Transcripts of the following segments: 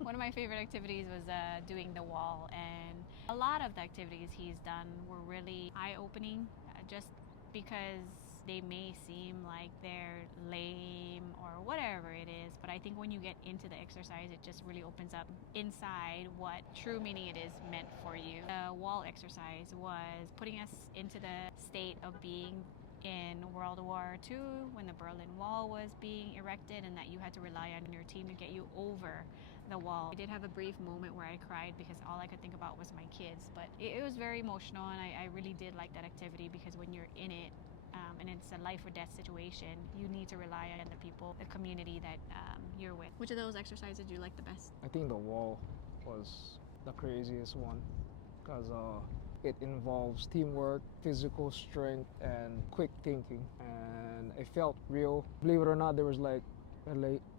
One of my favorite activities was doing the wall, and a lot of the activities he's done were really eye-opening, just because they may seem like they're lame or whatever it is, but I think when you get into the exercise, it just really opens up inside what true meaning it is meant for you. The wall exercise was putting us into the state of being in World War II when the Berlin Wall was being erected, and that you had to rely on your team to get you over the wall. I did have a brief moment where I cried because all I could think about was my kids, but it was very emotional, and I really did like that activity because when you're in it, and it's a life or death situation, you need to rely on the people, the community that you're with. Which of those exercises do you like the best? I think the wall was the craziest one because it involves teamwork, physical strength, and quick thinking. And it felt real. Believe it or not, there was like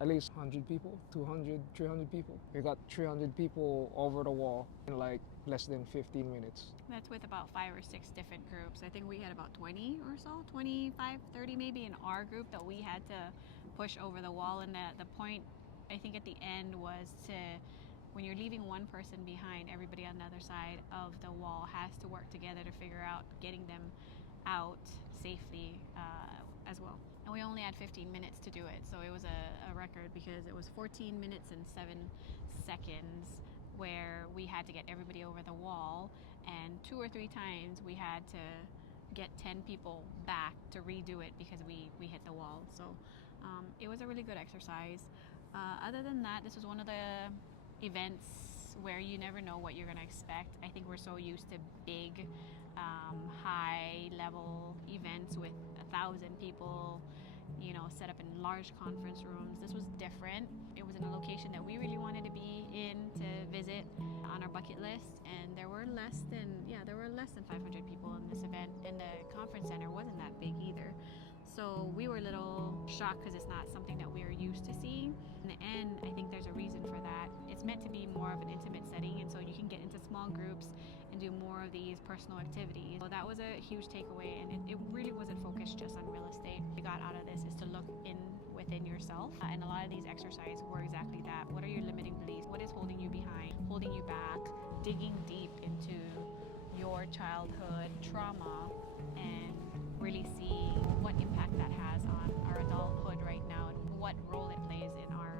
at least 100 people, 200, 300 people. We got 300 people over the wall in like less than 15 minutes. That's with about 5 or 6 different groups. I think we had about 20 or so, 25, 30 maybe in our group that we had to push over the wall. And the point, I think at the end was to, when you're leaving one person behind, everybody on the other side of the wall has to work together to figure out getting them out safely as well. And we only had 15 minutes to do it, so it was a record because it was 14 minutes and 7 seconds where we had to get everybody over the wall, and 2 or 3 times we had to get 10 people back to redo it because we hit the wall. So it was a really good exercise. Other than that, this was one of the events where you never know what you're going to expect. I think we're so used to big, high level events with 1,000 people, set up in large conference rooms. This was different. It was in a location that we really wanted to be in to visit on our bucket list, and there were less than 500 people in this event, and the conference center wasn't that big either. So we were a little shocked because it's not something that we are used to seeing. In the end, I think there's a reason for that. It's meant to be more of an intimate setting, and so you can get into small groups and do more of these personal activities. So that was a huge takeaway, and it really wasn't focused just on real estate. What we got out of this is to look within yourself, and a lot of these exercises were exactly that. What are your limiting beliefs? What is holding you behind, holding you back? Digging deep into your childhood trauma and really seeing what impact that has on our adulthood right now and what role it plays in our